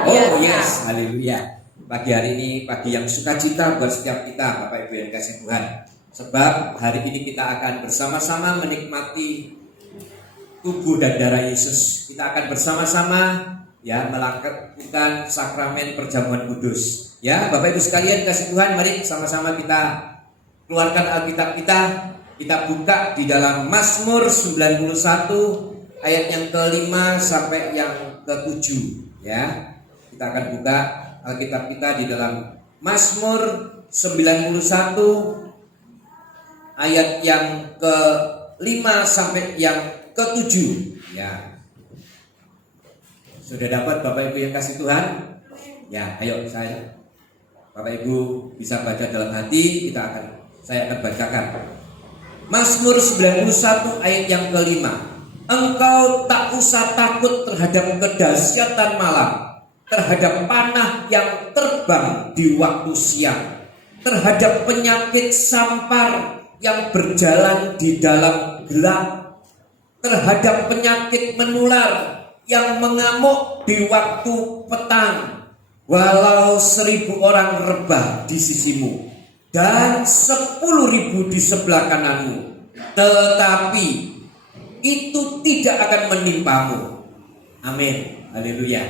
Oh yes, haleluya. Pagi hari ini pagi yang sukacita buat setiap kita, Bapak Ibu yang kasih Tuhan. Sebab hari ini kita akan bersama-sama menikmati tubuh dan darah Yesus. Kita akan bersama-sama ya melakukan sakramen perjamuan kudus. Ya, Bapak Ibu sekalian kasih Tuhan, mari sama-sama kita keluarkan Alkitab kita. Kita buka di dalam Mazmur 91 ayat yang ke-5 sampai yang ke-7 ya. Kita akan buka Alkitab kita di dalam Mazmur 91 ayat yang ke-5 sampai yang ke-7 ya. Sudah dapat Bapak Ibu yang kasih Tuhan? Ya, ayo saya Bapak Ibu bisa baca dalam hati, saya akan bacakan. Mazmur 91 ayat yang ke-5. Engkau tak usah takut terhadap kedahsyatan malam, terhadap panah yang terbang di waktu siang, terhadap penyakit sampar yang berjalan di dalam gelap, terhadap penyakit menular yang mengamuk di waktu petang. Walau 1.000 orang rebah di sisimu dan 10.000 di sebelah kananmu, tetapi itu tidak akan menimpamu. Amin. Haleluya.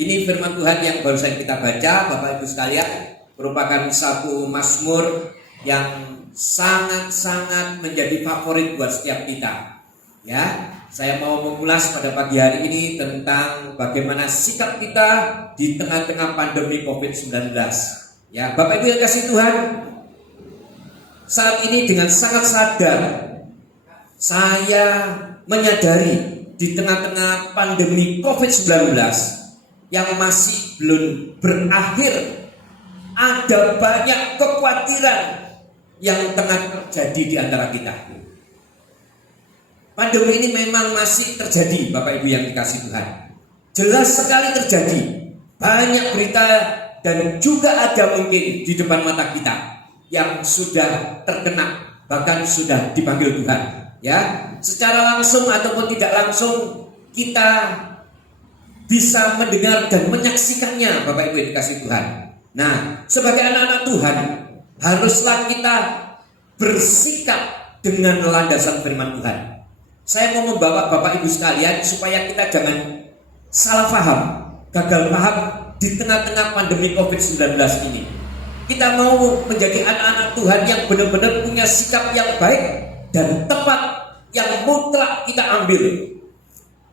Ini firman Tuhan yang baru saja kita baca, Bapak Ibu sekalian, merupakan satu mazmur yang sangat-sangat menjadi favorit buat setiap kita. Ya, saya mau mengulas pada pagi hari ini tentang bagaimana sikap kita di tengah-tengah pandemi COVID-19. Ya, Bapak Ibu yang kasih Tuhan, saat ini dengan sangat sadar saya menyadari di tengah-tengah pandemi COVID-19 yang masih belum berakhir, ada banyak kekhawatiran yang tengah terjadi di antara kita. Pandemi ini memang masih terjadi, Bapak Ibu yang dikasih Tuhan. Jelas sekali terjadi. Banyak berita dan juga ada mungkin di depan mata kita yang sudah terkena, bahkan sudah dipanggil Tuhan. Ya, secara langsung ataupun tidak langsung kita bisa mendengar dan menyaksikannya, Bapak Ibu yang dikasih Tuhan. Nah, sebagai anak-anak Tuhan, haruslah kita bersikap dengan landasan firman Tuhan. Saya mau membawa Bapak Ibu sekalian supaya kita jangan salah paham, gagal paham di tengah-tengah pandemi COVID-19 ini. Kita mau menjadi anak-anak Tuhan yang benar-benar punya sikap yang baik dan tepat, yang mutlak kita ambil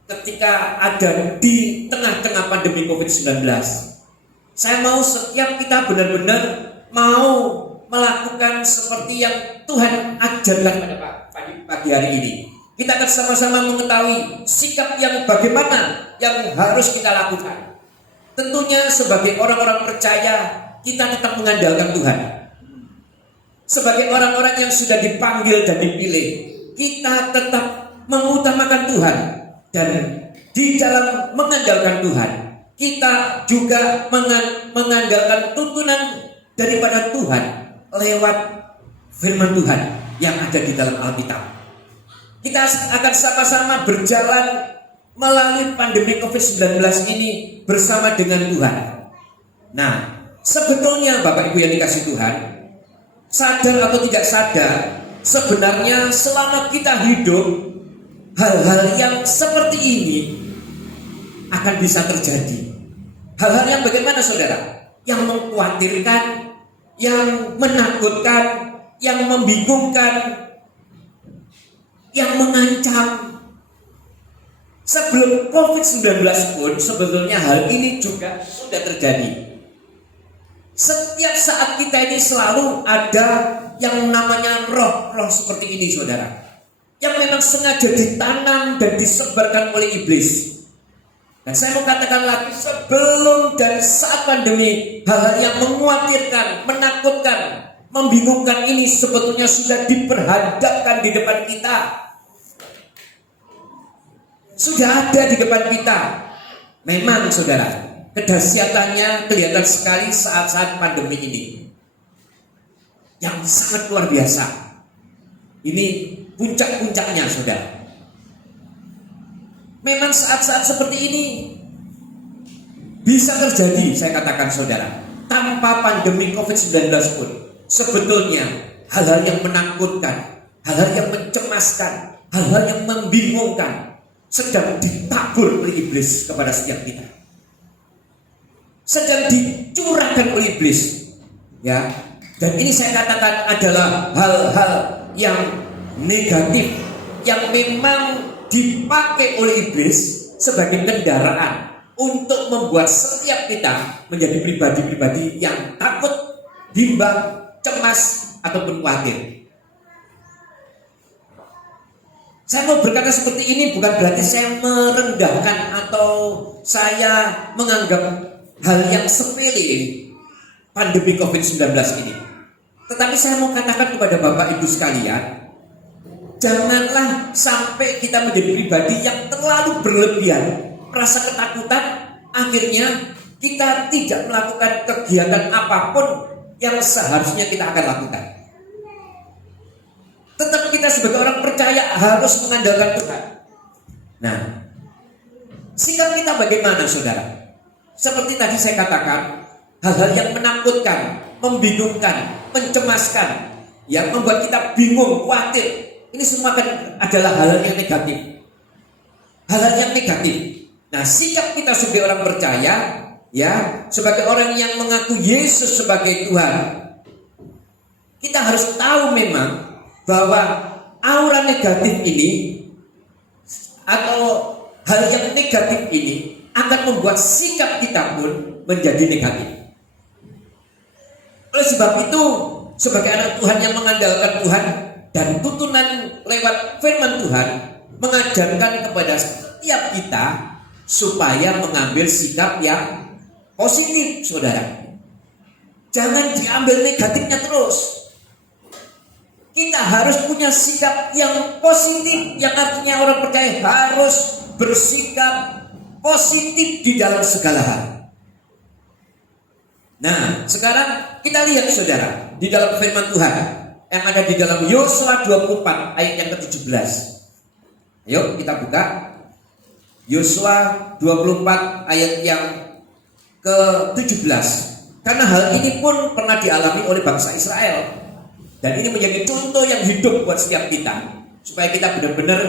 ketika ada di tengah-tengah pandemi COVID-19. Saya mau setiap kita benar-benar mau melakukan seperti yang Tuhan ajarkan pada pagi hari ini. Kita akan sama-sama mengetahui sikap yang bagaimana yang harus kita lakukan. Tentunya sebagai orang-orang percaya, kita tetap mengandalkan Tuhan. Sebagai orang-orang yang sudah dipanggil dan dipilih, kita tetap mengutamakan Tuhan. Dan di dalam mengandalkan Tuhan, kita juga mengandalkan tuntunan daripada Tuhan lewat firman Tuhan yang ada di dalam Alkitab. Kita akan sama-sama berjalan melalui pandemi COVID-19 ini bersama dengan Tuhan. Nah, sebetulnya Bapak Ibu yang dikasih Tuhan, sadar atau tidak sadar, sebenarnya selama kita hidup, hal-hal yang seperti ini akan bisa terjadi. Hal-hal yang bagaimana saudara? Yang mengkhawatirkan, yang menakutkan, yang membingungkan, yang mengancam. Sebelum COVID-19 pun sebetulnya hal ini juga sudah terjadi. Setiap saat kita ini selalu ada yang namanya roh-roh seperti ini saudara, yang memang sengaja ditanam dan disebarkan oleh iblis. Dan saya mau katakan lagi, sebelum dan saat pandemi, hal-hal yang mengkhawatirkan, menakutkan, membingungkan ini sebetulnya sudah diperhadapkan di depan kita. Sudah ada di depan kita. Memang saudara, kedahsyatannya kelihatan sekali saat-saat pandemi ini, yang sangat luar biasa. Ini puncak-puncaknya saudara. Memang saat-saat seperti ini bisa terjadi, saya katakan saudara, tanpa pandemi COVID-19 pun sebetulnya hal-hal yang menakutkan, hal-hal yang mencemaskan, hal-hal yang membingungkan sedang ditabur oleh iblis kepada setiap kita, sedang dicurahkan oleh iblis, ya. Dan ini saya katakan adalah hal-hal yang negatif yang memang dipakai oleh iblis sebagai kendaraan untuk membuat setiap kita menjadi pribadi-pribadi yang takut, bimbang, cemas, ataupun khawatir. Saya mau berkata seperti ini bukan berarti saya merendahkan atau saya menganggap hal yang sepele pandemi COVID-19 ini. Tetapi saya mau katakan kepada Bapak Ibu sekalian, janganlah sampai kita menjadi pribadi yang terlalu berlebihan, merasa ketakutan, akhirnya kita tidak melakukan kegiatan apapun yang seharusnya kita akan lakukan. Tetap kita sebagai orang percaya harus mengandalkan Tuhan. Nah, sikap kita bagaimana saudara? Seperti tadi saya katakan, hal-hal yang menakutkan, membingungkan, mencemaskan, yang membuat kita bingung, khawatir, ini semua kan adalah hal-hal yang negatif. Hal-hal yang negatif. Nah, sikap kita sebagai orang percaya, ya, sebagai orang yang mengaku Yesus sebagai Tuhan, kita harus tahu memang bahwa aura negatif ini atau hal yang negatif ini akan membuat sikap kita pun menjadi negatif. Oleh sebab itu, sebagai anak Tuhan yang mengandalkan Tuhan dan tuntunan lewat firman Tuhan mengajarkan kepada setiap kita supaya mengambil sikap yang positif, saudara. Jangan diambil negatifnya terus. Kita harus punya sikap yang positif, yang artinya orang percaya harus bersikap positif di dalam segala hal. Nah, sekarang kita lihat saudara, di dalam firman Tuhan yang ada di dalam Yosua 24 ayat yang ke-17. Ayo kita buka Yosua 24 ayat yang ke-17. Karena hal ini pun pernah dialami oleh bangsa Israel. Dan ini menjadi contoh yang hidup buat setiap kita, supaya kita benar-benar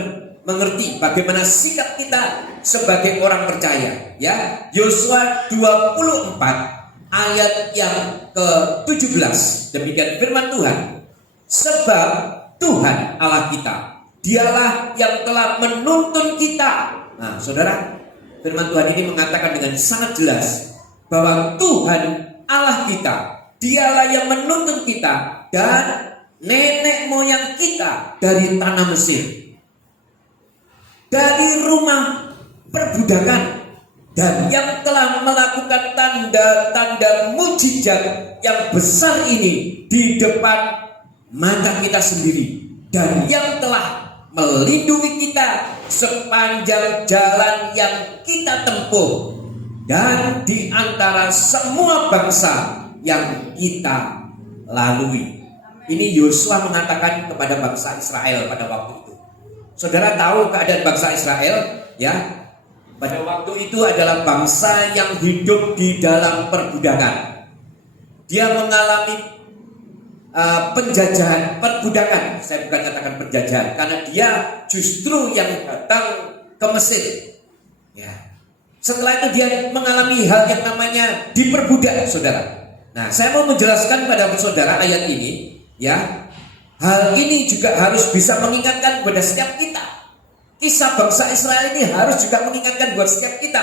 mengerti bagaimana sikap kita sebagai orang percaya. Ya, Yosua 24 ayat yang ke-17. Demikian firman Tuhan. Sebab Tuhan Allah kita, Dialah yang telah menuntun kita. Nah, saudara, firman Tuhan ini mengatakan dengan sangat jelas bahwa Tuhan Allah kita, Dialah yang menuntun kita dan nenek moyang kita dari tanah Mesir, dari rumah perbudakan, dan yang telah melakukan tanda-tanda mujizat yang besar ini di depan mata kita sendiri, dan yang telah melindungi kita sepanjang jalan yang kita tempuh dan di antara semua bangsa yang kita lalui. Ini Yosua mengatakan kepada bangsa Israel pada waktu itu. Saudara tahu keadaan bangsa Israel, ya? Pada waktu itu adalah bangsa yang hidup di dalam perbudakan. Dia mengalami penjajahan, perbudakan. Saya bukan katakan penjajahan, karena dia justru yang datang ke Mesir. Ya. Setelah itu dia mengalami hal yang namanya diperbudak, saudara. Nah, saya mau menjelaskan pada saudara ayat ini, ya. Hal ini juga harus bisa mengingatkan kepada setiap kita. Kisah bangsa Israel ini harus juga mengingatkan buat setiap kita,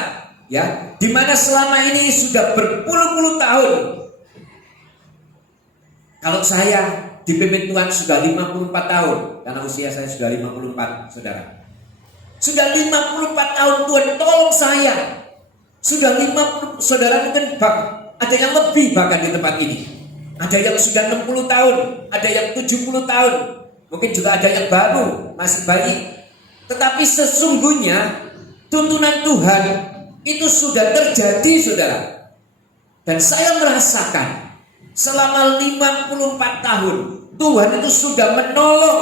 ya. Di mana selama ini sudah berpuluh-puluh tahun. Kalau saya dipimpin Tuhan sudah 54 tahun, karena usia saya sudah 54, saudara. Sudah 54 tahun Tuhan tolong saya. Sudah 50, saudara mungkin ada yang lebih bahkan di tempat ini. Ada yang sudah 60 tahun, ada yang 70 tahun. Mungkin juga ada yang baru, masih bayi. Tetapi sesungguhnya tuntunan Tuhan itu sudah terjadi, saudara. Dan saya merasakan selama 54 tahun Tuhan itu sudah menolong,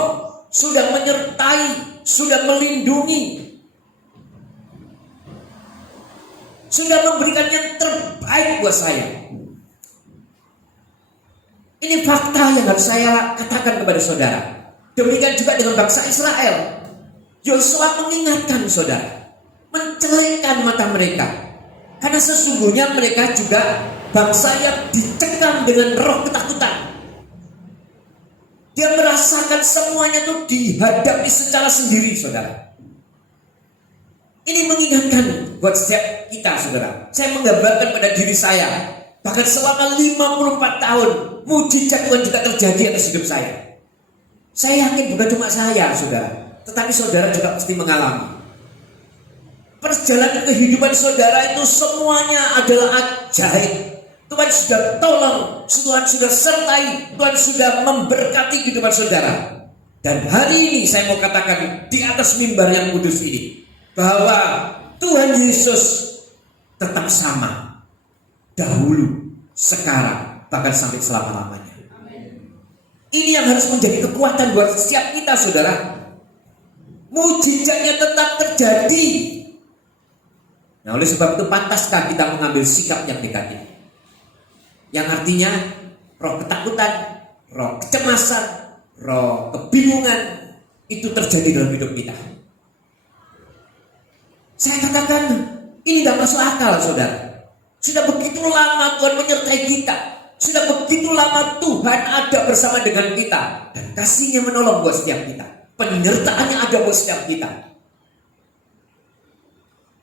sudah menyertai, sudah melindungi. sudah memberikan yang terbaik buat saya. Ini fakta yang harus saya katakan kepada saudara. Demikian juga dengan bangsa Israel. Yosua mengingatkan saudara, mencelekkan mata mereka, karena sesungguhnya mereka juga bangsa yang dicekam dengan roh ketakutan. Dia merasakan semuanya itu dihadapi secara sendiri, saudara. Ini mengingatkan buat setiap kita, saudara. Saya menggambarkan pada diri saya, bahkan selama 54 tahun mujizat Tuhan juga terjadi atas hidup saya. Saya yakin bukan cuma saya, saudara, tetapi saudara juga pasti mengalami. Perjalanan kehidupan saudara itu semuanya adalah ajaib. Tuhan sudah tolong, Tuhan sudah sertai, Tuhan sudah memberkati kehidupan saudara. Dan hari ini saya mau katakan di atas mimbar yang kudus ini, bahwa Tuhan Yesus tetap sama, dahulu, sekarang, bahkan sampai selama-lamanya. Ini yang harus menjadi kekuatan buat setiap kita, saudara. Mujizatnya tetap terjadi. Nah, oleh sebab itu pantaskah kita mengambil sikap yang negatif, yang artinya roh ketakutan, roh kecemasan, roh kebingungan itu terjadi dalam hidup kita. Saya katakan ini gak masuk akal, saudara. Sudah begitu lama Tuhan menyertai kita, sudah begitu lama Tuhan ada bersama dengan kita, dan kasih-Nya menolong buat setiap kita, penyertaannya ada buat setiap kita.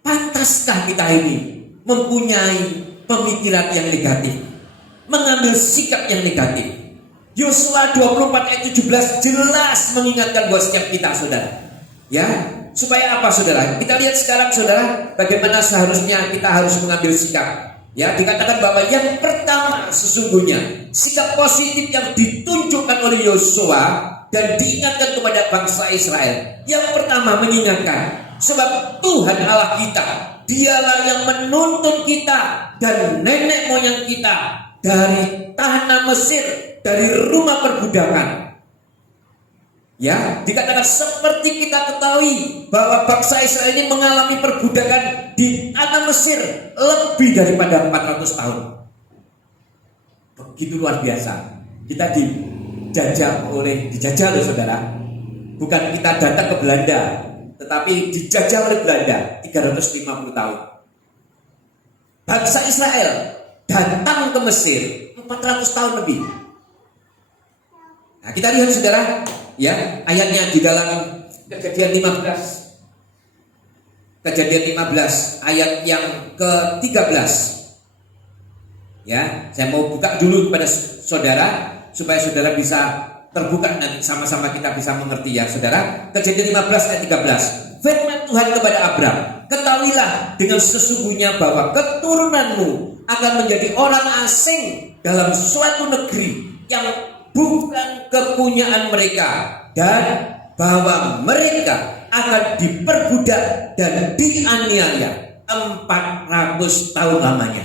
Pantaskah kita ini mempunyai pemikiran yang negatif, mengambil sikap yang negatif? Yosua 24 ayat 17 jelas mengingatkan buat setiap kita, saudara. Ya, supaya apa, saudara? Kita lihat sekarang, saudara, bagaimana seharusnya kita harus mengambil sikap. Ya, dikatakan bahwa yang pertama sesungguhnya sikap positif yang ditunjukkan oleh Yosua dan diingatkan kepada bangsa Israel. Yang pertama mengingatkan, sebab Tuhan Allah kita, Dialah yang menuntun kita dan nenek moyang kita dari tanah Mesir, dari rumah perbudakan. Ya, dikatakan seperti kita ketahui bahwa bangsa Israel ini mengalami perbudakan di tanah Mesir lebih daripada 400 tahun. Begitu luar biasa. Kita dijajah loh, saudara. Bukan kita datang ke Belanda, tetapi dijajah oleh Belanda 350 tahun. Bangsa Israel datang ke Mesir 400 tahun lebih. Nah, kita lihat, saudara, ya, ayatnya di dalam Kejadian 15. Kejadian 15 ayat yang ke-13. Ya, saya mau buka dulu kepada saudara supaya saudara bisa terbuka, nanti sama-sama kita bisa mengerti, ya, saudara. Kejadian 15 ayat 13. Firman Tuhan kepada Abram, ketahuilah dengan sesungguhnya bahwa keturunanmu akan menjadi orang asing dalam suatu negeri yang bukan kepunyaan mereka, dan bahwa mereka akan diperbudak dan dianiaya 400 tahun lamanya.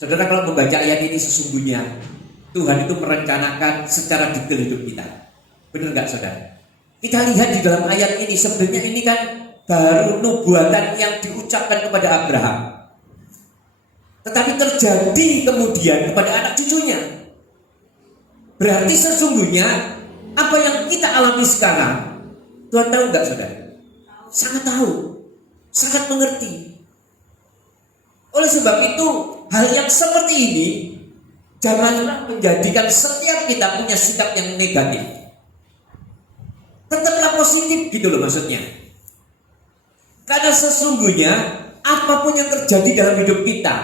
Saudara, kalau membaca ayat ini sesungguhnya Tuhan itu merencanakan secara detail hidup kita. Benar gak, saudara? Kita lihat di dalam ayat ini, sebenarnya ini kan baru nubuatan yang diucapkan kepada Abraham, tetapi terjadi kemudian kepada anak cucunya. Berarti sesungguhnya apa yang kita alami sekarang, Tuhan tahu gak, saudara? Sangat tahu, sangat mengerti. Oleh sebab itu, hal yang seperti ini janganlah menjadikan setiap kita punya sikap yang negatif. Tetaplah positif, gitu loh maksudnya. Karena sesungguhnya apapun yang terjadi dalam hidup kita,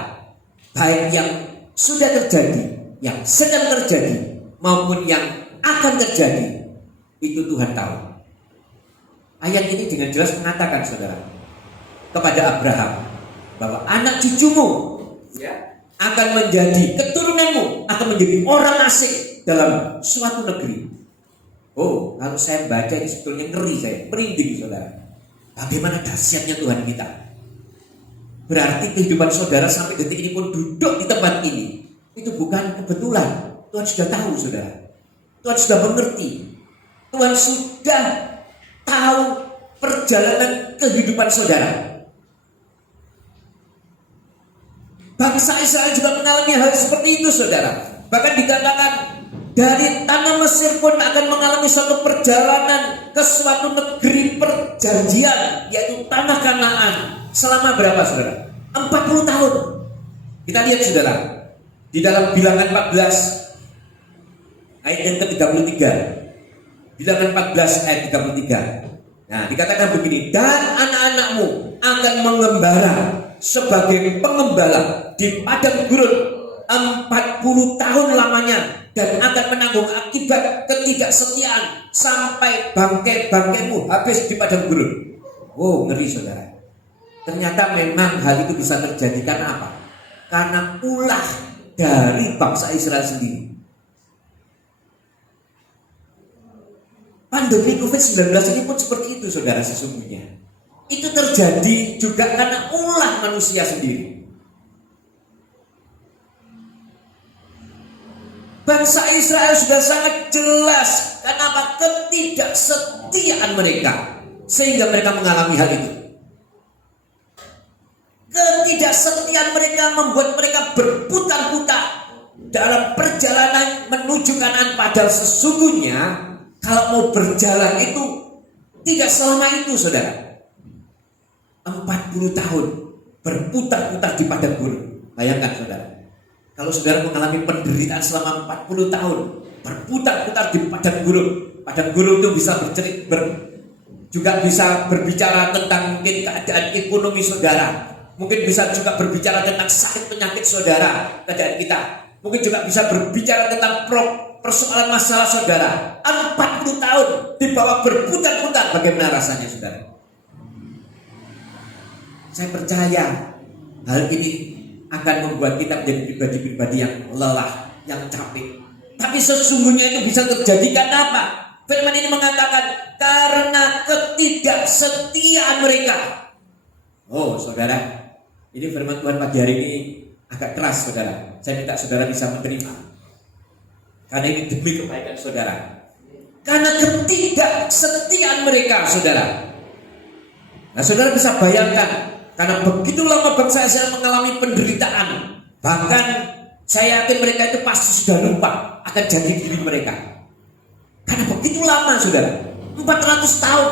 baik yang sudah terjadi, yang sedang terjadi, maupun yang akan terjadi, itu Tuhan tahu. Ayat ini dengan jelas mengatakan, saudara, kepada Abraham bahwa anak cucumu, ya, akan menjadi, keturunanmu akan menjadi orang asing dalam suatu negeri. Oh, kalau saya baca ini sebetulnya ngeri, saya merinding, saudara. Bagaimana dahsyatnya Tuhan kita. Berarti kehidupan saudara sampai detik ini pun duduk di tempat ini, itu bukan kebetulan. Tuhan sudah tahu, saudara. Tuhan sudah mengerti. Tuhan sudah tahu perjalanan kehidupan saudara. Bangsa Israel juga mengalami hal seperti itu, saudara. Bahkan dikatakan dari tanah Mesir pun akan mengalami suatu perjalanan ke suatu negeri perjanjian, yaitu tanah Kanaan. Selama berapa, saudara? 40 tahun. Kita lihat, saudara, di dalam Bilangan 14 ayat yang ke-33. Bilangan 14 ayat 33. Nah, dikatakan begini, dan anak-anakmu akan mengembara sebagai pengembala di padang gurun 40 tahun lamanya, dan akan menanggung akibat ketidaksetiaan sampai bangkai-bangkaimu habis di padang gurun. Oh, ngeri, saudara. Ternyata memang hal itu bisa terjadi karena apa? Karena ulah dari bangsa Israel sendiri. Pandemi COVID-19 ini pun seperti itu, saudara, sesungguhnya. Itu terjadi juga karena ulah manusia sendiri. Bangsa Israel sudah sangat jelas kenapa ketidaksetiaan mereka, sehingga mereka mengalami hal itu. Ketidaksetiaan mereka membuat mereka berputar-putar dalam perjalanan menuju Kanaan, padahal sesungguhnya kalau mau berjalan itu tidak selama itu, saudara. 40 tahun berputar-putar di padang gurun. Bayangkan, saudara, kalau saudara mengalami penderitaan selama 40 tahun berputar-putar di padang gurun. Padang gurun itu bisa juga bisa berbicara tentang mungkin keadaan ekonomi saudara. Mungkin bisa juga berbicara tentang sakit penyakit saudara, keadaan kita. Mungkin juga bisa berbicara tentang persoalan masalah saudara. 40 tahun dibawa berputar-putar, bagaimana rasanya, saudara? Saya percaya hal ini akan membuat kita menjadi pribadi-pribadi yang lelah, yang capek. Tapi sesungguhnya itu bisa terjadi karena apa? Firman ini mengatakan karena ketidaksetiaan mereka. Oh, saudara, ini firman Tuhan pagi hari ini agak keras, saudara. Saya minta saudara bisa menerima, karena ini demi kebaikan saudara. Karena ketidaksetiaan mereka, saudara. Nah, saudara bisa bayangkan, karena begitu lama bangsa Israel mengalami penderitaan, bahkan saya yakin mereka itu pasti sudah lupa akan jati diri mereka. Karena begitu lama, saudara, 400 tahun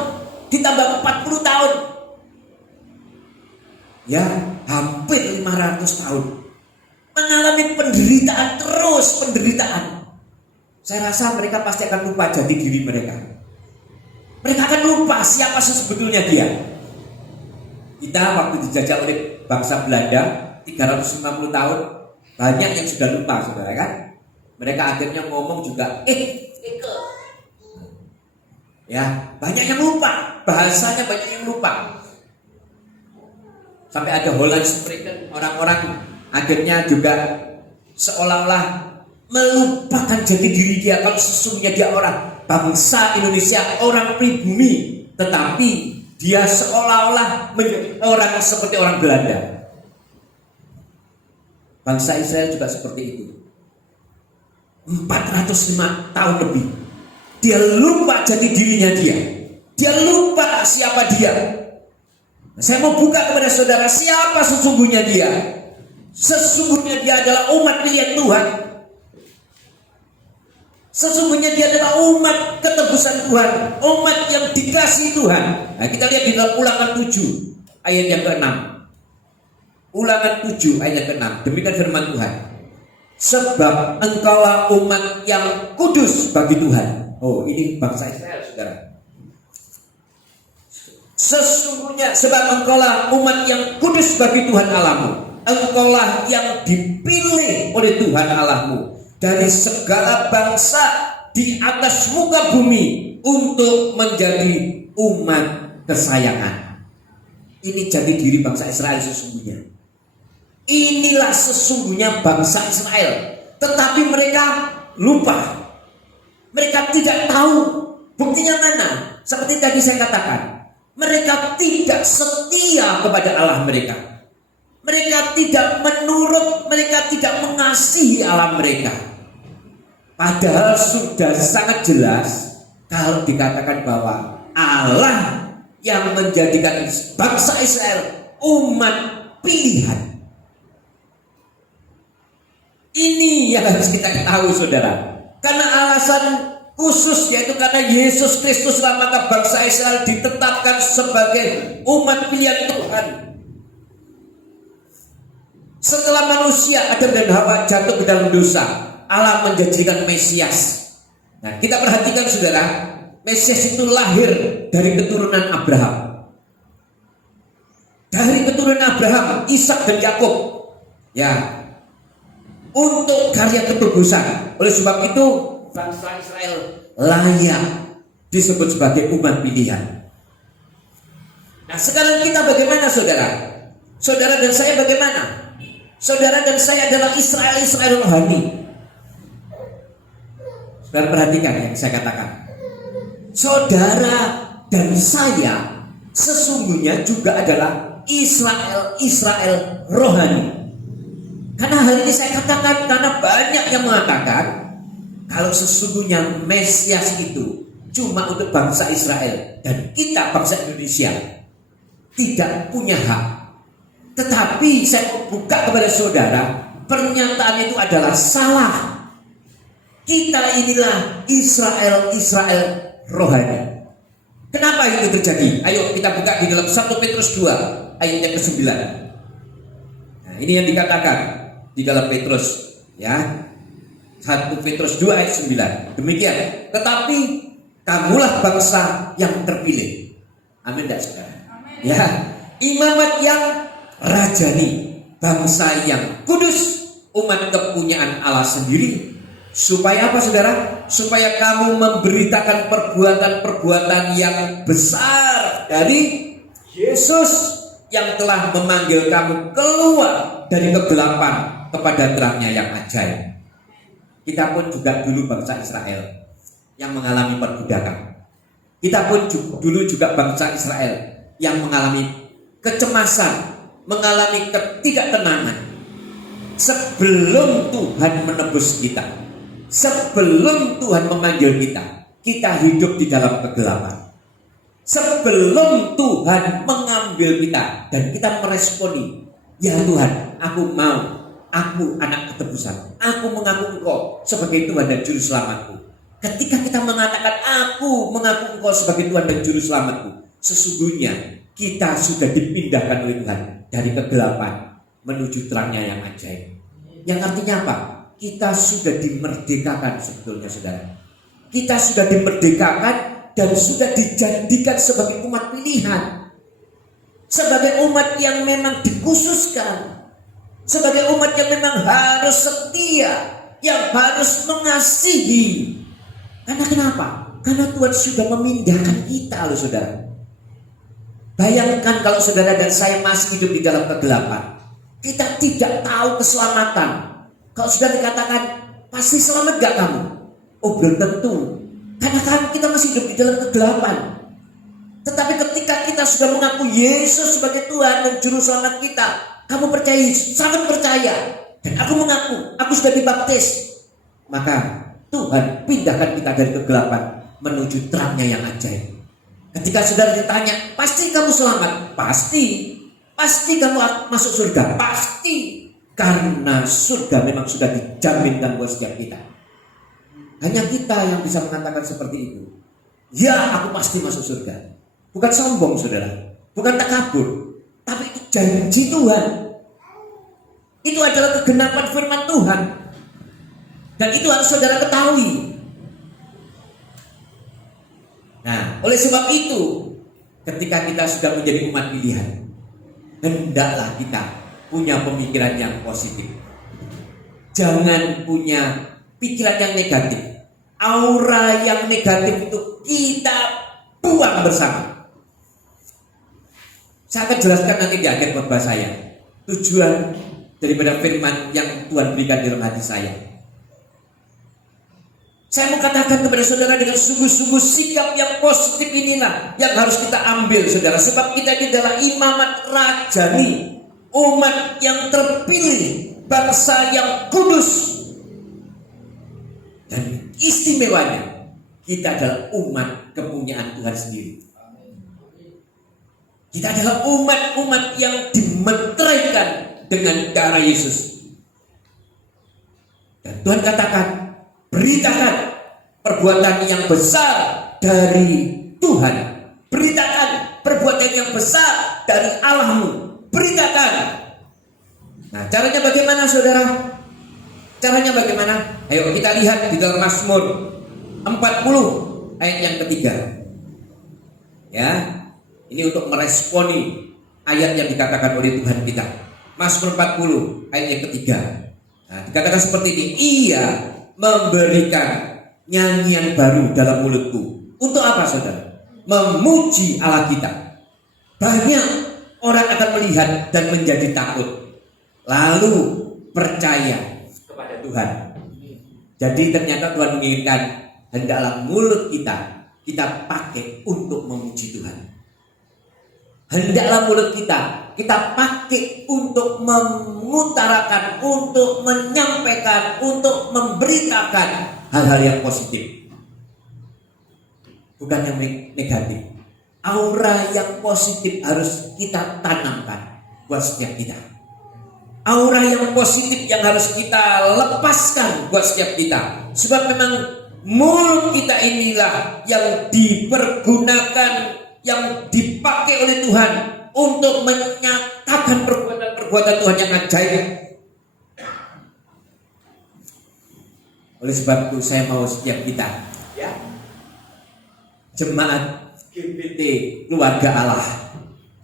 ditambah 40 tahun, ya hampir 500 tahun mengalami penderitaan, terus penderitaan. Saya rasa mereka pasti akan lupa jati diri mereka. Mereka akan lupa siapa sebetulnya dia. Kita waktu dijajah oleh bangsa Belanda 350 tahun, banyak yang sudah lupa, saudara, kan? Mereka akhirnya ngomong juga ya, banyak yang lupa, bahasanya banyak yang lupa. Sampai ada Holland Spreken, orang-orang akhirnya juga seolah-olah melupakan jati diri dia, kalau sesungguhnya dia orang bangsa Indonesia, orang pribumi, tetapi dia seolah-olah menjadi orang seperti orang Belanda. Bangsa Israel juga seperti itu. 405 tahun lebih dia lupa jati dirinya dia. Dia lupa siapa dia. Saya mau buka kepada saudara siapa sesungguhnya dia. Sesungguhnya dia adalah umat pilihan Tuhan. Sesungguhnya dia adalah umat ketebusan Tuhan, umat yang dikasihi Tuhan. Nah, kita lihat di dalam Ulangan 7 ayat yang ke-6. Ulangan 7 ayat yang ke-6. Demikian firman Tuhan. Sebab engkaulah umat yang kudus bagi Tuhan. Oh, ini bangsa Israel, saudara. Sesungguhnya sebab engkaulah umat yang kudus bagi Tuhan Allahmu. Engkaulah yang dipilih oleh Tuhan Allahmu dari segala bangsa di atas muka bumi untuk menjadi umat kesayangan. Ini jati diri bangsa Israel sesungguhnya. Inilah sesungguhnya bangsa Israel. Tetapi mereka lupa. Mereka tidak tahu buktinya mana. Seperti tadi saya katakan, mereka tidak setia kepada Allah mereka. Mereka tidak menurut, mereka tidak mengasihi Allah mereka. Padahal sudah sangat jelas kalau dikatakan bahwa Allah yang menjadikan bangsa Israel umat pilihan. Ini yang harus kita ketahui, saudara. Karena alasan khusus, yaitu karena Yesus Kristus, maka bangsa Israel ditetapkan sebagai umat pilihan Tuhan. Setelah manusia Adam dan Hawa jatuh ke dalam dosa, Allah menjanjikan Mesias. Nah, kita perhatikan, saudara, Mesias itu lahir dari keturunan Abraham. Dari keturunan Abraham, Ishak dan Yakub. Ya, untuk karya ketebusan. Oleh sebab itu, bangsa Israel layak disebut sebagai umat pilihan. Nah, sekarang kita bagaimana, saudara? Saudara dan saya bagaimana? Saudara dan saya adalah Israel rohani. Saudara perhatikan yang saya katakan. Saudara dan saya sesungguhnya juga adalah Israel rohani. Karena hari ini saya katakan, karena banyak yang mengatakan kalau sesungguhnya Mesias itu cuma untuk bangsa Israel dan kita bangsa Indonesia tidak punya hak. Tetapi saya buka kepada saudara, pernyataan itu adalah salah. Kita inilah Israel rohani. Kenapa itu terjadi? Ayo kita buka di dalam 1 Petrus 2 ayat yang ke-9. Nah, ini yang dikatakan di dalam Petrus, ya. 1 Petrus 2 ayat 9. Demikian, tetapi kamulah bangsa yang terpilih. Amin enggak, saudara? Amin. Ya, imamat yang rajani, bangsa yang kudus, umat kepunyaan Allah sendiri. Supaya apa, saudara? Supaya kamu memberitakan perbuatan-perbuatan yang besar dari Yesus yang telah memanggil kamu keluar dari kegelapan kepada terangnya yang ajaib. Kita pun juga dulu bangsa Israel yang mengalami perbudakan. Kita pun dulu juga bangsa Israel yang mengalami kecemasan, mengalami ketidaktenangan. Sebelum Tuhan menebus kita, sebelum Tuhan memanggil kita, kita hidup di dalam kegelapan. Sebelum Tuhan mengambil kita dan kita meresponi, ya Tuhan, aku mau, aku anak ketebusan, aku mengaku Engkau sebagai Tuhan dan Juru Selamatku. Ketika kita mengatakan aku mengaku Engkau sebagai Tuhan dan Juru Selamatku, sesungguhnya kita sudah dipindahkan oleh Tuhan dari kegelapan menuju terangnya yang ajaib. Yang artinya apa? Kita sudah dimerdekakan sebetulnya, saudara. Kita sudah dimerdekakan dan sudah dijadikan sebagai umat pilihan, sebagai umat yang memang dikhususkan, sebagai umat yang memang harus setia, yang harus mengasihi. Karena kenapa? Karena Tuhan sudah memindahkan kita, loh, saudara. Bayangkan kalau saudara dan saya masih hidup di dalam kegelapan, kita tidak tahu keselamatan. Kalau sudah dikatakan pasti selamat gak kamu? Oh, belum tentu. Karena kan kita masih hidup di dalam kegelapan. Tetapi ketika kita sudah mengaku Yesus sebagai Tuhan dan Juru Selamat kita, kamu percaya, sangat percaya, dan aku mengaku aku sudah dibaptis, maka Tuhan pindahkan kita dari kegelapan menuju terangnya yang ajaib. Ketika saudara ditanya, pasti kamu selamat? Pasti. Pasti kamu masuk surga? Pasti. Karena surga memang sudah dijaminkan buat setiap kita. Hanya kita yang bisa mengatakan seperti itu. Ya, aku pasti masuk surga. Bukan sombong, saudara. Bukan takabur. Tapi itu janji Tuhan. Itu adalah kegenapan firman Tuhan. Dan itu harus saudara ketahui. Nah, oleh sebab itu, ketika kita sudah menjadi umat pilihan, hendaklah kita punya pemikiran yang positif. Jangan punya pikiran yang negatif. Aura yang negatif itu kita buang bersama. Saya akan jelaskan nanti di akhir khotbah saya tujuan daripada firman yang Tuhan berikan di dalam hati saya. Saya mau katakan kepada saudara dengan sungguh-sungguh sikap yang positif inilah yang harus kita ambil, saudara. Sebab kita ini adalah imamat rajani, umat yang terpilih, bangsa yang kudus. Dan istimewanya, kita adalah umat kepunyaan Tuhan sendiri. Kita adalah umat-umat yang dimeteraikan dengan darah Yesus. Dan Tuhan katakan, beritakan perbuatan yang besar dari Tuhan. Beritakan perbuatan yang besar dari Allahmu. Beritakan. Nah, caranya bagaimana, saudara? Caranya bagaimana? Ayo kita lihat di dalam Mazmur 40 ayat yang ketiga. Ya, ini untuk meresponi ayat yang dikatakan oleh Tuhan kita. Mazmur 40 ayat yang ketiga. Nah, dikatakan seperti ini, Ia memberikan nyanyian baru dalam mulutku. Untuk apa, saudara? Memuji Allah kita. Banyak orang akan melihat dan menjadi takut, lalu percaya kepada Tuhan. Jadi ternyata Tuhan menginginkan hendaklah mulut kita pakai untuk memuji Tuhan. Hendaklah mulut kita pakai untuk mengutarakan, untuk menyampaikan, untuk memberitakan hal-hal yang positif, bukan yang negatif. Aura yang positif harus kita tanamkan buat setiap kita. Aura yang positif yang harus kita lepaskan buat setiap kita. Sebab memang mulut kita inilah yang dipergunakan, yang dipakai oleh Tuhan untuk menyatakan perbuatan-perbuatan Tuhan yang ajaib. Oleh sebab itu saya mau setiap kita, ya, jemaat GBT keluarga Allah,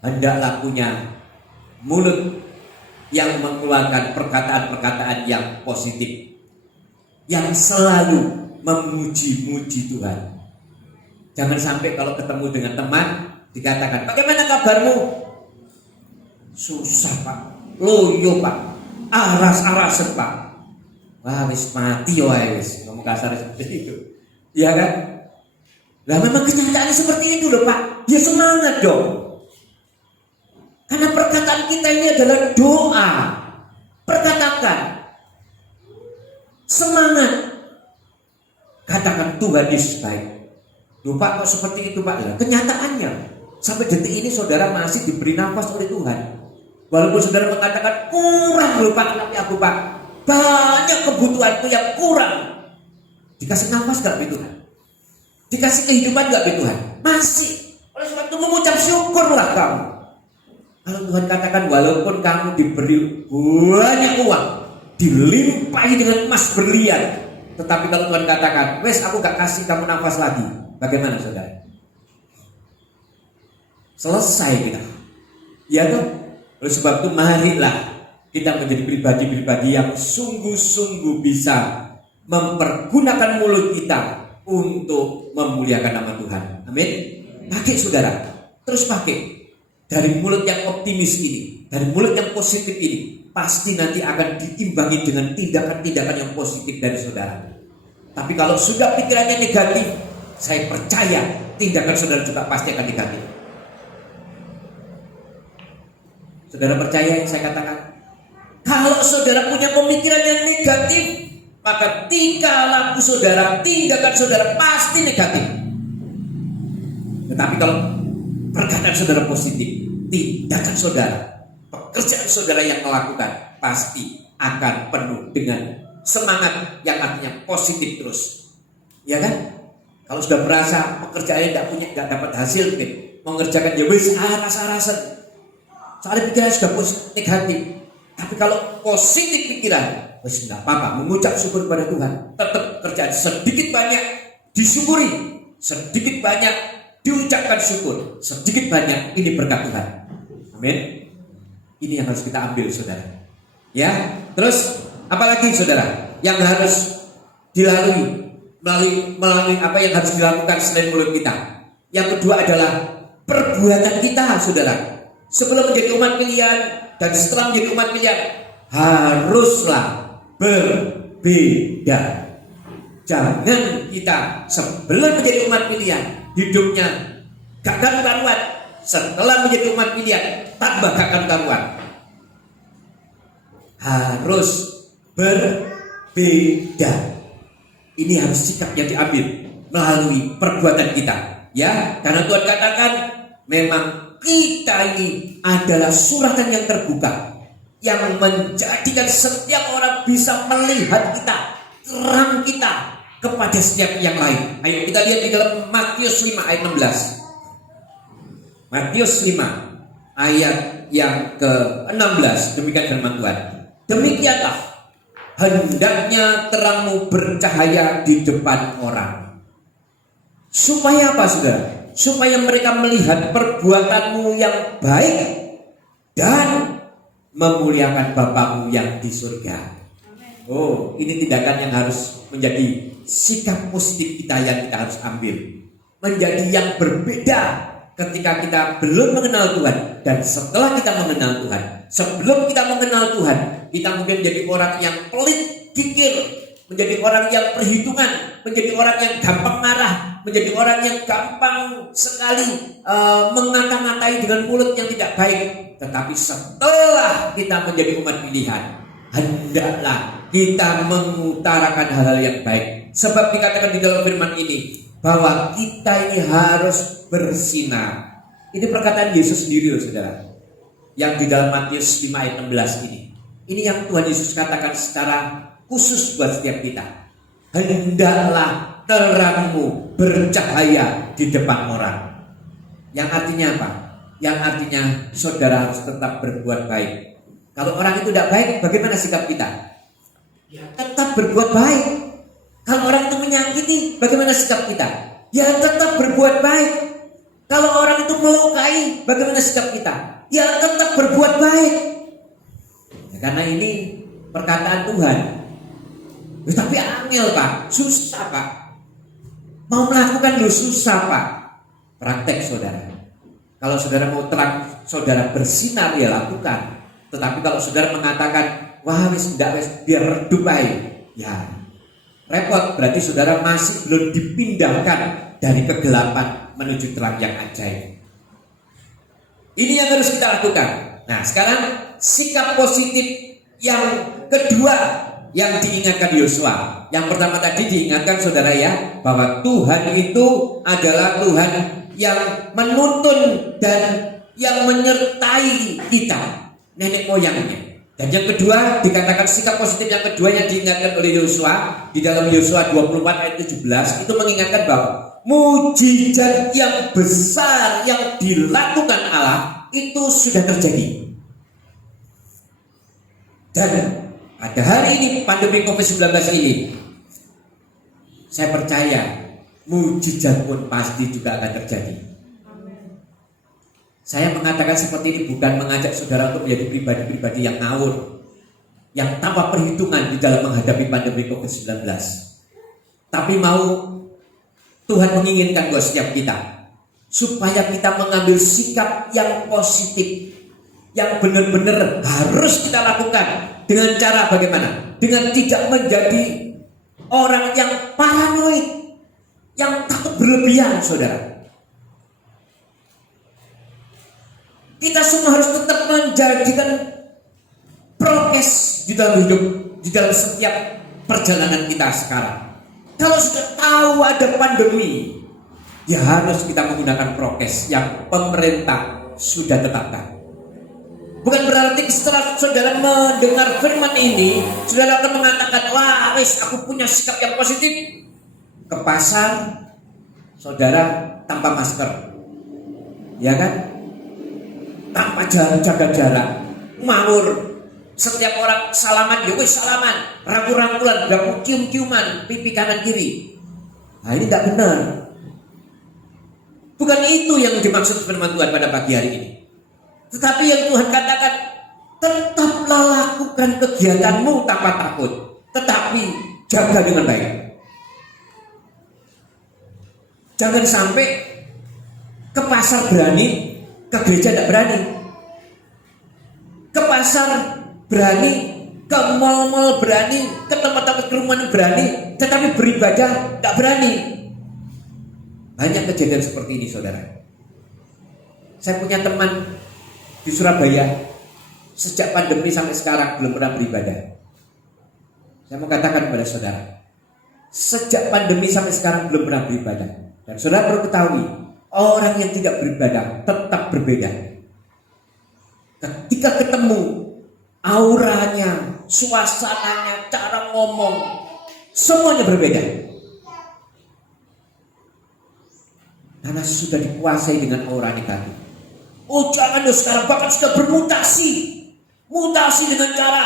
hendaklah punya mulut yang mengeluarkan perkataan-perkataan yang positif, yang selalu memuji-muji Tuhan. Jangan sampai kalau ketemu dengan teman dikatakan, bagaimana kabarmu? Susah pak, loyo pak, aras-arasen pak. Wah wis mati wis, ngomong kasar seperti itu, ya kan? Lah memang kenyataannya seperti itu loh pak. Ya semangat dong. Karena perkataan kita ini adalah doa. Perkatakan, semangat. Katakan Tuhan Yesus baik. Loh pak kok seperti itu pak? Ya, kenyataannya sampai detik ini saudara masih diberi nafas oleh Tuhan. Walaupun saudara mengatakan kurang loh pak, tapi aku pak, banyak kebutuhanku yang kurang. Dikasih nafas gak Tuhan? Dikasih kehidupan gak Tuhan? Masih. Oleh sebab itu mengucap syukurlah kamu. Kalau Tuhan katakan walaupun kamu diberi banyak uang, dilimpahi dengan emas berlian, tetapi kalau Tuhan katakan, wes aku gak kasih kamu nafas lagi, bagaimana saudara? Selesai kita. Ya toh? Oleh sebab itu marilah kita menjadi pribadi-pribadi yang sungguh-sungguh bisa mempergunakan mulut kita untuk memuliakan nama Tuhan. Amin. Pakai saudara, terus pakai. Dari mulut yang optimis ini, dari mulut yang positif ini, pasti nanti akan diimbangi dengan tindakan-tindakan yang positif dari saudara. Tapi kalau sudah pikirannya negatif, saya percaya tindakan saudara juga pasti akan negatif. Saudara percaya yang saya katakan? Kalau saudara punya pemikiran yang negatif, maka tingkah laku saudara, tindakan saudara pasti negatif. Tetapi kalau perkataan saudara positif, tindakan saudara, pekerjaan saudara yang melakukan pasti akan penuh dengan semangat yang artinya positif terus. Ya kan? Kalau sudah merasa pekerjaannya tidak dapat hasil, mengerjakan ya wis aras-arasen. Soalnya pikiran sudah negatif. Tapi kalau positif pikiran, wis enggak apa-apa, mengucap syukur kepada Tuhan. Tetap kerjaan sedikit banyak disyukuri, sedikit banyak diucapkan syukur, sedikit banyak ini berkat Tuhan. Amin. Ini yang harus kita ambil saudara. Ya, terus apalagi saudara yang harus dilalui melalui apa yang harus dilakukan selain mulut kita. Yang kedua adalah perbuatan kita saudara. Sebelum menjadi umat pilihan dan setelah menjadi umat pilihan haruslah berbeda. Jangan kita sebelum menjadi umat pilihan hidupnya gak karuan, setelah menjadi umat pilihan tambah gak karuan. Harus berbeda. Ini harus sikap yang diambil melalui perbuatan kita, ya. Karena Tuhan katakan memang kita ini adalah suratan yang terbuka. yang menjadikan setiap orang bisa melihat kita, terang kita kepada setiap yang lain. Ayo kita lihat di dalam Matius 5 ayat 16. Matius 5 ayat yang ke-16, demikian firman Tuhan. Demikianlah hendaknya terangmu bercahaya di depan orang. Supaya apa, saudara? Supaya mereka melihat perbuatanmu yang baik dan memuliakan Bapamu yang di surga. Oh, ini tindakan yang harus menjadi sikap positif kita yang kita harus ambil. Menjadi yang berbeda ketika kita belum mengenal Tuhan dan setelah kita mengenal Tuhan. Sebelum kita mengenal Tuhan, kita mungkin menjadi orang yang pelit, kikir, menjadi orang yang perhitungan, menjadi orang yang gampang marah, menjadi orang yang gampang sekali mengata-ngatai dengan mulut yang tidak baik. Tetapi setelah kita menjadi umat pilihan, hendaklah kita mengutarakan hal-hal yang baik. Sebab dikatakan di dalam firman ini bahwa kita ini harus bersinar. Ini perkataan Yesus sendiri loh, saudara, yang di dalam Matius 5 ayat 16 ini. Ini yang Tuhan Yesus katakan secara khusus buat setiap kita. Hendaklah terangmu bercahaya di depan orang. Yang artinya apa? Yang artinya saudara harus tetap berbuat baik. Kalau orang itu tidak baik, bagaimana sikap kita? Ya tetap berbuat baik. Kalau orang itu menyakiti, bagaimana sikap kita? Ya tetap berbuat baik. Kalau orang itu melukai, bagaimana sikap kita? Ya tetap berbuat baik. Ya, karena ini perkataan Tuhan. Ya, tapi angel Pak, susah Pak. Mau melakukan lu susah Pak. Praktek saudara. Kalau saudara mau terang, saudara bersinar ya lakukan. Tetapi kalau saudara mengatakan, wah wis enggak wis biar redup aja, ya repot. Berarti saudara masih belum dipindahkan dari kegelapan menuju terang yang ajaib. Ini yang harus kita lakukan. Nah sekarang sikap positif yang kedua yang diingatkan Yosua. Yang pertama tadi diingatkan saudara ya, bahwa Tuhan itu adalah Tuhan yang menuntun dan yang menyertai kita, nenek moyangnya. Dan yang kedua dikatakan sikap positif yang kedua yang diingatkan oleh Yosua di dalam Yosua 24 ayat 17 itu mengingatkan bahwa mujizat yang besar yang dilakukan Allah itu sudah terjadi. Dan pada hari ini pandemi COVID-19 ini, saya percaya mujizat pun pasti juga akan terjadi. Saya mengatakan seperti ini bukan mengajak saudara untuk menjadi pribadi-pribadi yang ngawur, yang tanpa perhitungan di dalam menghadapi pandemi COVID-19. Tapi mau Tuhan menginginkan buat setiap kita, supaya kita mengambil sikap yang positif, yang benar-benar harus kita lakukan. Dengan cara bagaimana? Dengan tidak menjadi orang yang paranoid, yang takut berlebihan, saudara. Kita semua harus tetap menjadikan prokes di dalam hidup, di dalam setiap perjalanan kita sekarang. Kalau sudah tahu ada pandemi, ya harus kita menggunakan prokes yang pemerintah sudah tetapkan. Bukan berarti setelah saudara mendengar firman ini, saudara akan mengatakan, wah wis aku punya sikap yang positif. Ke pasar, saudara tanpa masker, ya kan? Tanpa jaga jarak, ngawur. Setiap orang salaman, ya wis salaman, rangkul-rangkulan, gak cium-ciuman, pipi kanan kiri. Nah ini tidak benar. Bukan itu yang dimaksud firman Tuhan pada pagi hari ini. Tetapi yang Tuhan katakan, tetaplah lakukan kegiatanmu tanpa takut, tetapi jaga dengan baik. Jangan sampai ke pasar berani, ke gereja tidak berani. Ke pasar berani, ke mal-mal berani, ke tempat-tempat kerumunan berani, tetapi beribadah tidak berani. Banyak kejadian seperti ini, saudara. Saya punya teman di Surabaya, sejak pandemi sampai sekarang belum pernah beribadah. Saya mau katakan kepada saudara, sejak pandemi sampai sekarang belum pernah beribadah. Dan saudara perlu ketahui, orang yang tidak beribadah tetap berbeda. Ketika ketemu auranya, suasananya, cara ngomong, semuanya berbeda. Karena sudah dikuasai dengan aura negatif. Oh jangan dong, sekarang bahkan sudah bermutasi. Mutasi dengan cara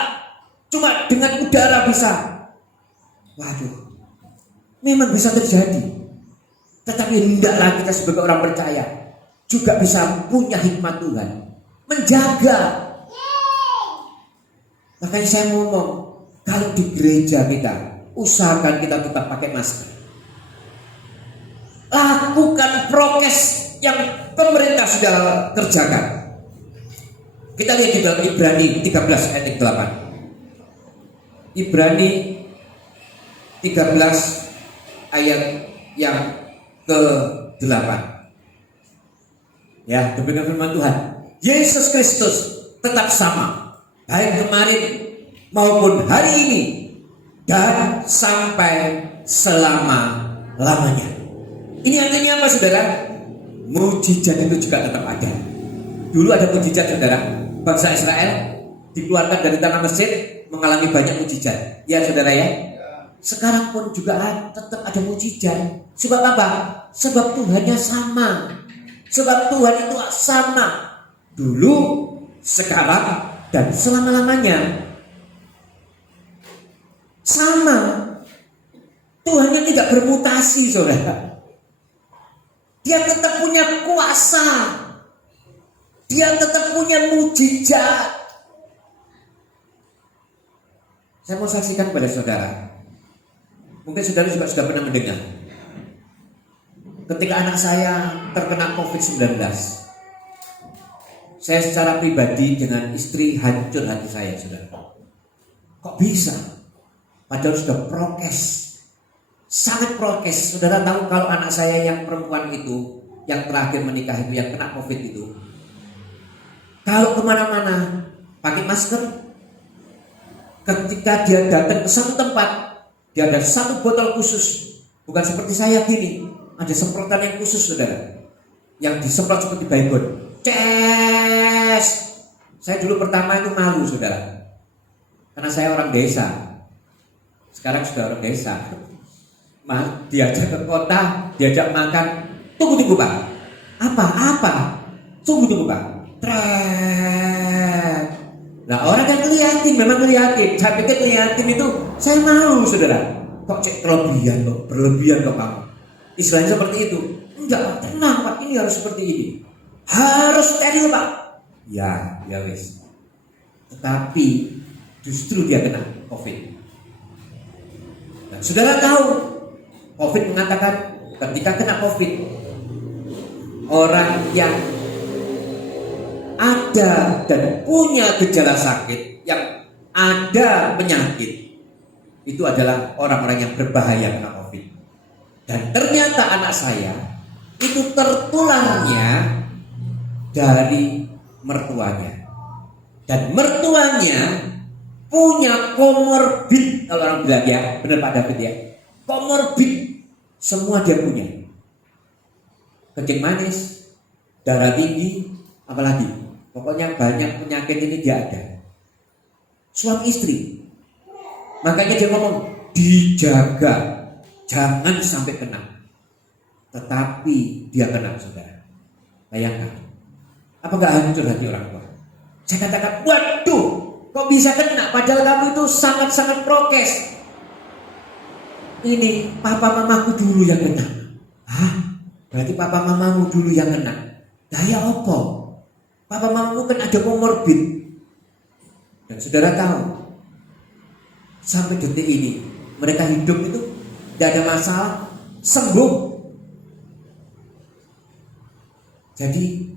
cuma dengan udara bisa. Waduh, memang bisa terjadi. Tetapi hendaklah kita sebagai orang percaya juga bisa punya hikmat Tuhan, menjaga. Makanya saya ngomong, kalau di gereja kita, usahakan kita tetap pakai masker. Lakukan prokes yang pemerintah sudah kerjakan. Kita lihat di dalam Ibrani 13 ayat 8. Ibrani 13 ayat yang ke-8. Ya, demikian firman Tuhan. Yesus Kristus tetap sama, baik kemarin maupun hari ini dan sampai selama-lamanya. Ini artinya apa, saudara? Mujizat itu juga tetap ada. Dulu ada mujizat, saudara. Bangsa Israel dikeluarkan dari tanah Mesir, mengalami banyak mujizat. Ya, saudara ya. Sekarang pun juga tetap ada mujizat. Sebab apa? Sebab Tuhannya sama. Sebab Tuhan itu sama. Dulu, sekarang, dan selama-lamanya. Sama. Tuhannya tidak bermutasi, saudara. Dia tetap punya kuasa. Dia tetap punya mujizat. Saya mau saksikan kepada saudara. Mungkin saudara juga sudah pernah mendengar. Ketika anak saya terkena COVID-19, saya secara pribadi dengan istri hancur hati saya, saudara. Kok bisa? Padahal sudah prokes, sangat prokes. Saudara tahu kalau anak saya yang perempuan itu, yang terakhir menikah itu, yang kena COVID itu, kalau kemana-mana pakai masker. Ketika dia datang ke satu tempat, dia ada satu botol khusus, bukan seperti saya gini, ada semprotan yang khusus, saudara, yang disemprot seperti baygon. Ces. Saya dulu pertama itu malu, saudara, karena saya orang desa. Sekarang sudah orang desa. Diajak ke kota, diajak makan, tunggu Pak. Apa? Tunggu Pak. Tret. Nah orang kan ngeliatin, memang ngeliatin. Saya pikir ngeliatin itu, saya malu, saudara. Kok cek berlebihan kok kamu. Istilahnya seperti itu. Enggak Pak, tenang Pak, ini harus seperti ini. Harus steril Pak. Ya wis. Tetapi justru dia kena COVID. Nah, saudara tahu, COVID mengatakan ketika kena COVID, orang yang ada dan punya gejala sakit, yang ada penyakit, itu adalah orang-orang yang berbahaya kena COVID. Dan ternyata anak saya itu tertularnya dari mertuanya. Dan mertuanya punya komorbid, kalau orang bilang ya, benar Pak David ya, komorbid, semua dia punya. Kencing manis, darah tinggi, apalagi. Pokoknya banyak penyakit ini dia ada. Suami istri. Makanya dia ngomong, dijaga, jangan sampai kena. Tetapi dia kena, saudara. Bayangkan, apa gak hancur hati orang tua? Saya katakan, waduh, kok bisa kena? Padahal kamu itu sangat-sangat prokes. Ini papa mamaku dulu yang kena. Hah? Berarti papa mamamu dulu yang kena. Daya apa? Papa mamamu kan ada komorbid. Dan saudara tahu, sampai detik ini mereka hidup itu tidak ada masalah, sembuh. Jadi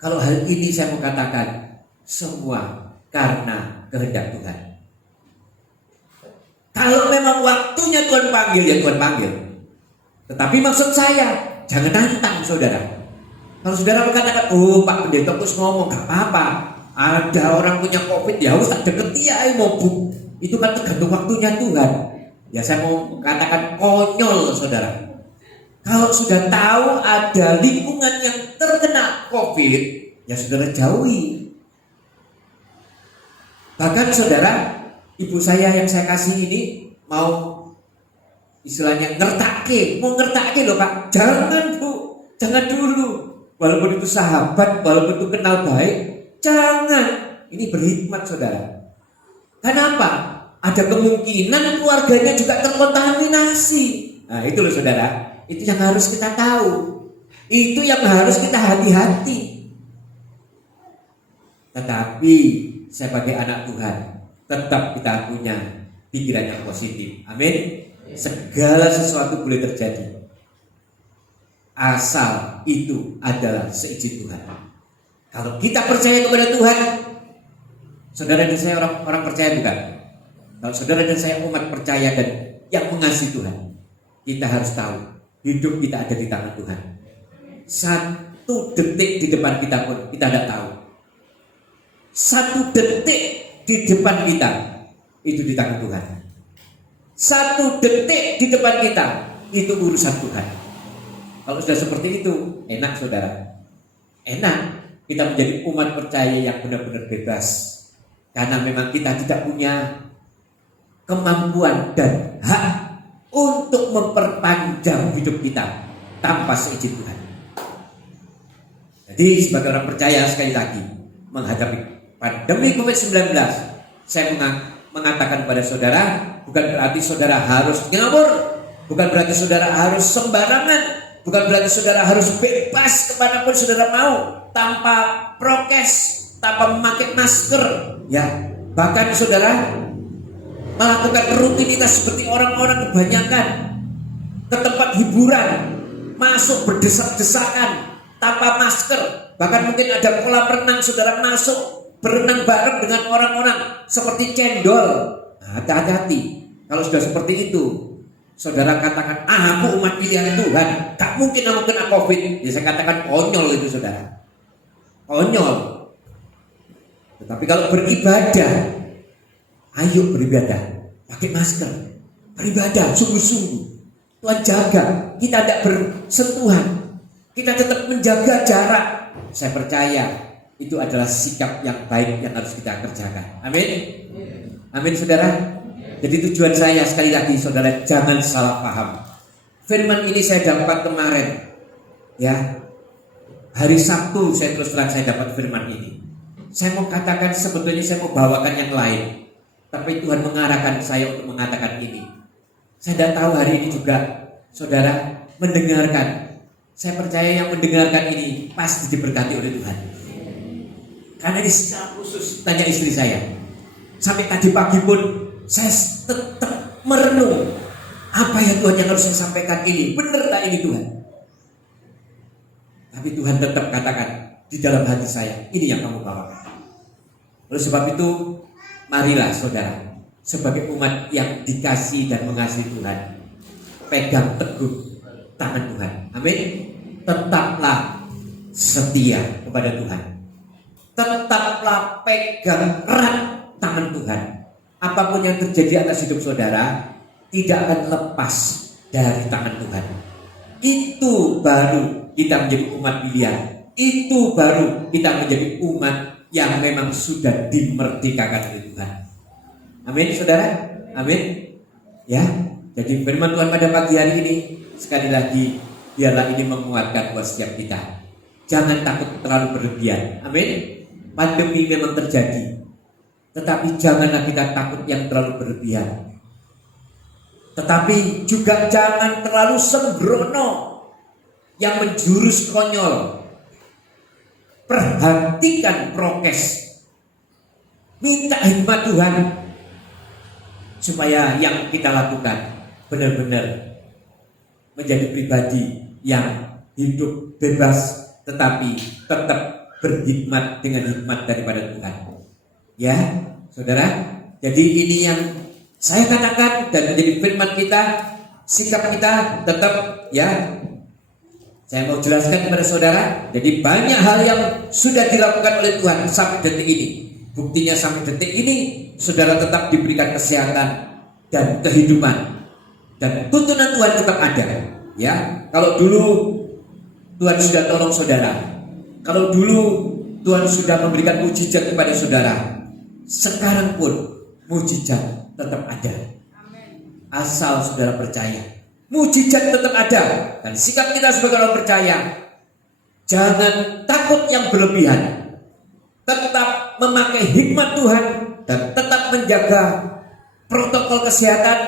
kalau hal ini saya mau katakan, semua karena kehendak Tuhan. Kalau memang waktunya Tuhan panggil, ya Tuhan panggil. Tetapi maksud saya, jangan nantang saudara. Kalau saudara mengatakan, oh Pak Pendeta Kus ngomong, gak apa-apa, ada orang punya COVID, ya harus tak deketi ya mobu. Itu kan tergantung waktunya Tuhan. Ya saya mau katakan konyol, saudara. Kalau sudah tahu ada lingkungan yang terkena COVID, ya saudara jauhi. Bahkan saudara, ibu saya yang saya kasih ini mau istilahnya mau ngertake loh Pak. Jangan Bu, jangan dulu. Walaupun itu sahabat, walaupun itu kenal baik, jangan. Ini berhikmat saudara. Kenapa? Ada kemungkinan keluarganya juga terkontaminasi. Nah itu loh saudara, itu yang harus kita tahu. Itu yang harus kita hati-hati. Tetapi sebagai anak Tuhan, tetap kita punya pikiran yang positif. Amin. Segala sesuatu boleh terjadi, asal itu adalah seizin Tuhan. Kalau kita percaya kepada Tuhan, saudara dan saya orang percaya bukan? Kalau saudara dan saya umat percaya dan yang mengasihi Tuhan, kita harus tahu hidup kita ada di tangan Tuhan. Satu detik di depan kita pun kita tidak tahu. Satu detik di depan kita itu di tangan Tuhan. Satu detik di depan kita itu urusan Tuhan. Kalau sudah seperti itu, enak saudara. Enak kita menjadi umat percaya yang benar-benar bebas. Karena memang kita tidak punya kemampuan dan hak untuk memperpanjang hidup kita tanpa seizin Tuhan. Jadi sebagai orang percaya sekali lagi menghadapi pandemi COVID-19, saya mengatakan kepada saudara, bukan berarti saudara harus ngawur, bukan berarti saudara harus sembarangan, bukan berarti saudara harus bebas kemanapun saudara mau tanpa prokes, tanpa memakai masker, ya. Bahkan saudara melakukan rutinitas seperti orang-orang kebanyakan ke tempat hiburan, masuk berdesak-desakan tanpa masker. Bahkan mungkin ada kolam renang, saudara masuk berenang bareng dengan orang-orang seperti cendol. Hati-hati. Kalau sudah seperti itu, saudara katakan, aku umat pilihan Tuhan, gak mungkin aku kena COVID. Ya saya katakan konyol itu saudara, konyol. Tetapi kalau beribadah, ayo beribadah, pakai masker, beribadah sungguh-sungguh. Tuhan jaga, kita tidak bersentuhan, kita tetap menjaga jarak. Saya percaya itu adalah sikap yang baik yang harus kita kerjakan. Amin. Amin saudara. Jadi tujuan saya sekali lagi saudara, jangan salah paham. Firman ini saya dapat kemarin, ya, hari Sabtu saya terus terang saya dapat firman ini. Saya mau katakan sebetulnya saya mau bawakan yang lain, tapi Tuhan mengarahkan saya untuk mengatakan ini. Saya tidak tahu hari ini juga saudara mendengarkan. Saya percaya yang mendengarkan ini pasti diberkati oleh Tuhan. Karena ini secara khusus tanya istri saya. Sampai tadi pagi pun saya tetap merenung, apa ya Tuhan yang harus saya sampaikan ini? Benar tak ini Tuhan? Tapi Tuhan tetap katakan di dalam hati saya, ini yang kamu bawakan. Oleh sebab itu, marilah saudara, sebagai umat yang dikasih dan mengasihi Tuhan, pegang teguh tangan Tuhan. Amin. Tetaplah setia kepada Tuhan. Tetaplah pegang erat tangan Tuhan. Apapun yang terjadi atas hidup saudara, tidak akan lepas dari tangan Tuhan. Itu baru kita menjadi umat pilihan. Itu baru kita menjadi umat yang memang sudah dimerdekakan oleh Tuhan. Amin saudara. Amin. Ya. Jadi firman Tuhan pada pagi hari ini, sekali lagi biarlah ini menguatkan buat setiap kita. Jangan takut terlalu berlebihan. Amin. Pandemi memang terjadi, tetapi janganlah kita takut yang terlalu berlebihan. Tetapi juga jangan terlalu sembrono yang menjurus konyol. Perhatikan prokes, minta hikmat Tuhan supaya yang kita lakukan benar-benar menjadi pribadi yang hidup bebas tetapi tetap berhikmat dengan hikmat daripada Tuhan. Ya, saudara. Jadi ini yang saya katakan dan menjadi firman kita, sikap kita tetap, ya. Saya mau jelaskan kepada saudara. Jadi banyak hal yang sudah dilakukan oleh Tuhan sampai detik ini. Buktinya sampai detik ini saudara tetap diberikan kesehatan dan kehidupan, dan tuntunan Tuhan tetap ada. Ya, kalau dulu Tuhan sudah tolong saudara, kalau dulu Tuhan sudah memberikan mujizat kepada saudara, sekarang pun mujizat tetap ada. Asal saudara percaya, mujizat tetap ada. Dan sikap kita sebagai orang percaya, jangan takut yang berlebihan. Tetap memakai hikmat Tuhan dan tetap menjaga protokol kesehatan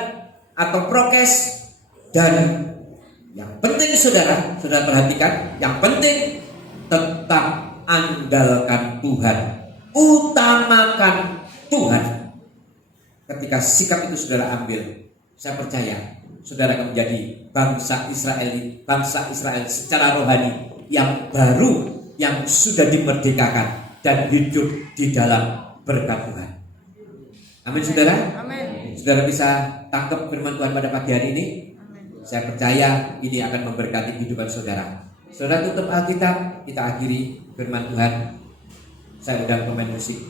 atau prokes. Dan yang penting saudara perhatikan, yang penting tetap andalkan Tuhan, utamakan Tuhan. Ketika sikap itu saudara ambil, saya percaya saudara akan menjadi bangsa Israel secara rohani yang baru, yang sudah dimerdekakan dan hidup di dalam berkat Tuhan. Amin saudara. Amin. Saudara bisa tangkap firman Tuhan pada pagi hari ini. Amin. Saya percaya ini akan memberkati kehidupan saudara. Saudara tutup Alkitab, kita akhiri firman Tuhan. Saya undang pemain musik.